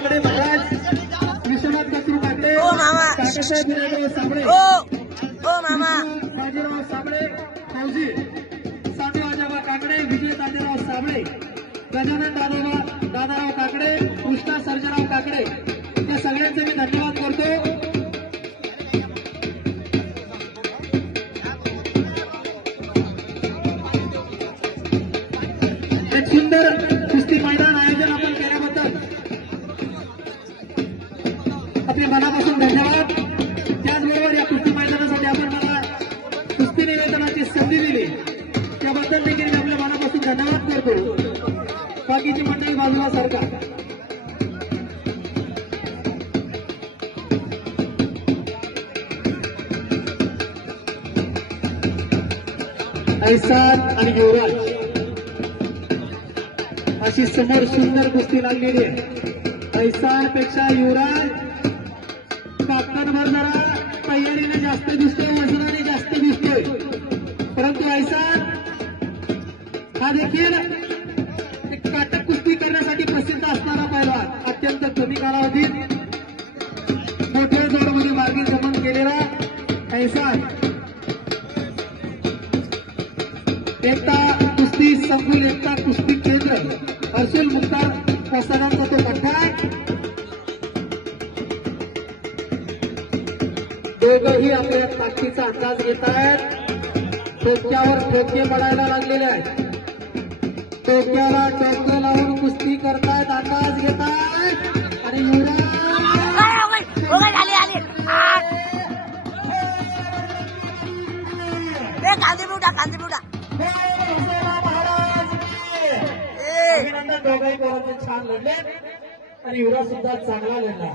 काकडे महाराज विश्वनाथ कचरू काकडे मामा. काकासाहेब विनायकराव साबळे ओ ओ मामा. बाजीराव साबळे फौजी साधू आजोबा काकडे विजय तात्याराव साबळे गजानन दादोबा दादाराव काकडे कृष्णा सर्जराव काकडे. या सगळ्यांचे मी धन्यवाद करतो. एक सुंदर कुस्ती निवेदनाची संधी दिली. त्याबद्दल देखील मी आपल्या मनापासून धन्यवाद करतो. बाकीची मंडळी बाजूला सरकार. ऐसाद आणि युवराज. अशी समोर सुंदर कुस्ती लागलेली आहे. ऐसादपेक्षा युवराज हा देखील काटक कुस्ती करण्यासाठी प्रसिद्ध असणारा पैलवान अत्यंत कमी कालावधीत मोठ्या जोडमध्ये मार्गी जमन केलेला ऐसान एकता कुस्ती संकुल एकता कुस्ती केंद्र हर्षल मुक्तार प्रसादांचा तो कट्टा आहे. दोघंही आपल्या ताकदीचा अंदाज घेत आहेत ठोक्यावर ठोके पडायला लागलेले आहेत. डोक्याला डोकं लावून कुस्ती करतायत अंदाज घेत आहेत आणि युवराज! काय ओय ओय आली आली. आ! ए कांदी बुडा कांदी बुडा महाराज! ए! अभिनंदन दोघाही छान लढले. आणि युवराज सुद्धा चांगला लढला.